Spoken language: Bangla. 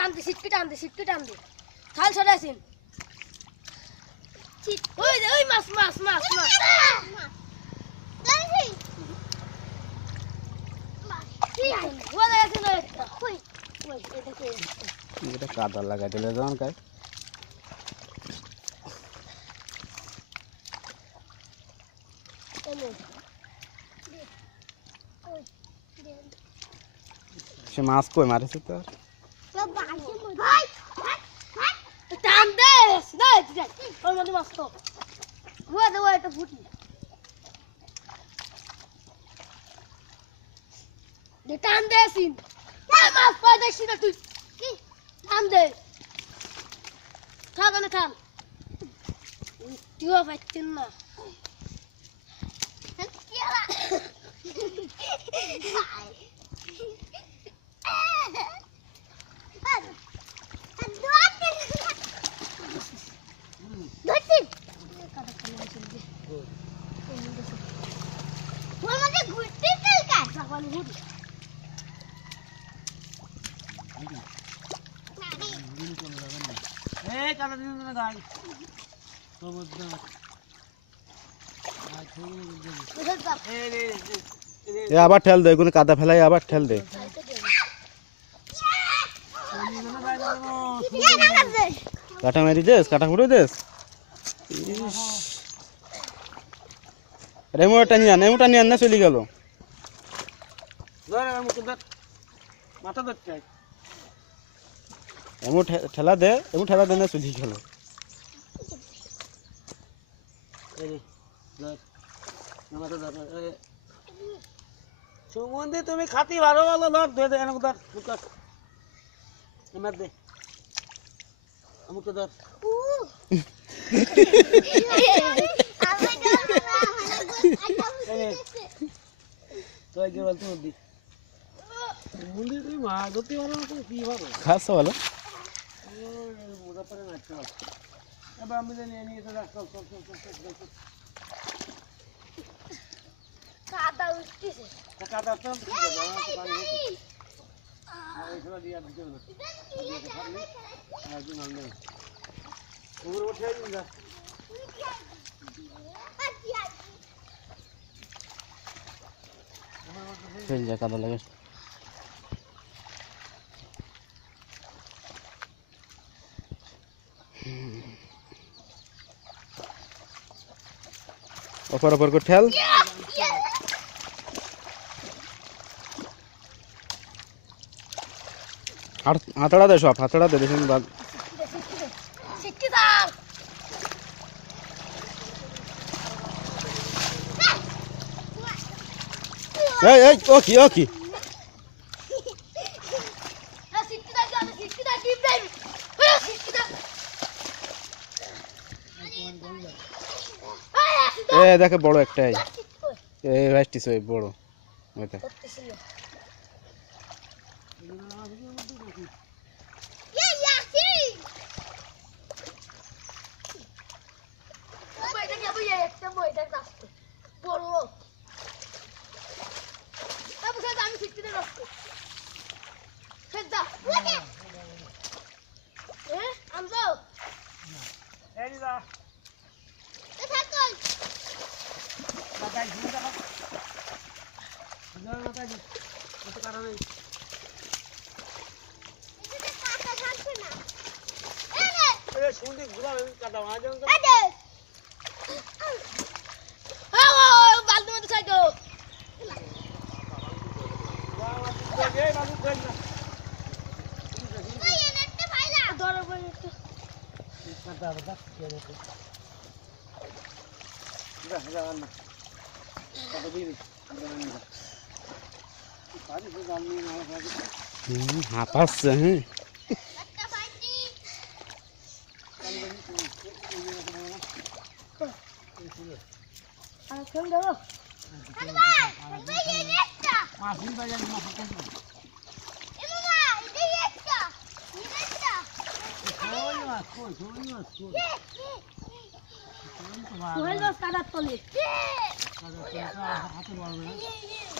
টান দে থাল ছড়াইছিন ওই মাছ এটা কাদা লাগাই দিলে যখন কাজ সে মাছ কই মারেছে তো টান দে ওর মধ্যে মাছ তো ওই এটা ফুটি দে টান দে সিন মাছ পাই দেখছি না তুই কি টান দে থাক না থাক তুইও পাচ্ছিস না আবার ঠেল দে কোনো কাদা ফেলাই আবার ঠেল দে কাটা মারি দেস কাটা ফুটো দেস রেমোটা নিয়ে আন না চলে গেল এমন ঠেলা দে না চলে গেল সুমন্দি তুমি খাতি ভালো লট দে এনে ধর এমার দে আমুক ধর তুই কি বলতো দি মুন্দি তুই মা গতি ভালো না কি ভালো খাস ভালো মুদা পরে না চল এবার আমি নিয়ে তো চল কাদা উঠতেছে কাদা তো এইগুলো দিয়ে দিতে হবে একদিন আনলে ওগুলো উঠে দিন যা ফেল যা কাদা লাগে ওপর করে ঠেল আর হাতড়া দে সব হাতড়া দে দেখুন বাদ এই ওকি দেখে বড় একটাই এই ভাইস্টিস ওই বড় ওইটা শুনতে ঘুরা কাদা মাঝে বালতি মধ্যে খাইতো হাঁপাচ্ছে হ্যাঁ কাদার তলে হাতে বলবে না